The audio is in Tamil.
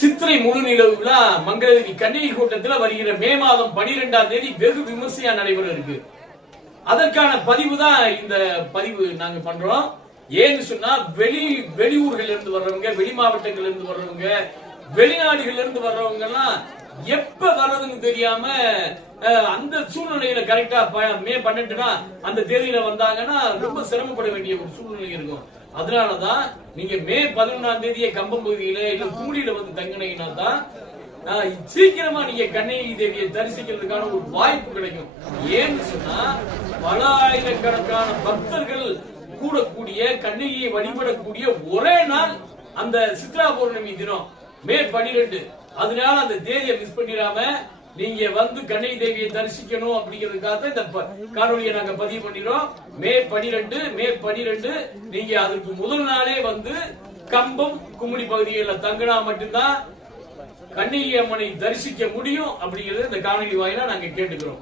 சித்திரை முழு நிலவுல விழா மங்களகிரி கண்ணகி கூட்டத்துல வருகிற மே மாதம் பனிரெண்டாம் தேதி வெகு விமர்சையா நடைபெற இருக்கு. அதற்கான பதிவு தான் இந்த பதிவு நாங்க பண்றோம். ஏன்னு சொன்னா வெளி வெளியூர்கள் இருந்து வர்றவங்க வெளி மாவட்டங்கள்ல இருந்து வர்றவங்க வெளிநாடுகள்ல இருந்து வர்றவங்க எல்லாம் எப்ப வர்றதுன்னு தெரியாம அந்த சூழ்நிலையில கரெக்டா மே பன்னெண்டுனா அந்த தேதியில வந்தாங்கன்னா ரொம்ப சிரமப்பட வேண்டிய ஒரு சூழ்நிலை இருக்கும். அதனாலதான் நீங்க மே பதினொன்னாம் தேதியை கம்பம் பகுதியில இல்ல குமுடியில வந்து தங்கினீங்கன்னா தான் ஆஹ் சீக்கிரமா நீங்க கண்ணகி தேவியை தரிசிக்கிறதுக்கான ஒரு வாய்ப்பு கிடைக்கும். ஏன்னு சொன்னா பல ஆயிரக்கணக்கான பக்தர்கள் கூடக்கூடிய கண்ணகியை வழிபடக்கூடிய ஒரே நாள் அந்த சித்ரா பௌர்ணமி தினம் மே பனிரெண்டு அதனால அந்த தேதியை மிஸ் பண்ணிடாம நீங்க வந்து கண்ணகி தேவியை தரிசிக்கணும் அப்படிங்கிறதுக்காக இந்த காணொலியை நாங்க பதிவு பண்ணிடுறோம். மே பனிரெண்டு மே பனிரெண்டு நீங்க அதுக்கு முதல் நாளே வந்து கம்பம் கும்மிடி பகுதிகளில் தங்கினா மட்டும்தான் கண்ணகி அம்மனை தரிசிக்க முடியும் அப்படிங்கறது இந்த காணொலி வாயிலா நாங்க கேட்டுக்கிறோம்.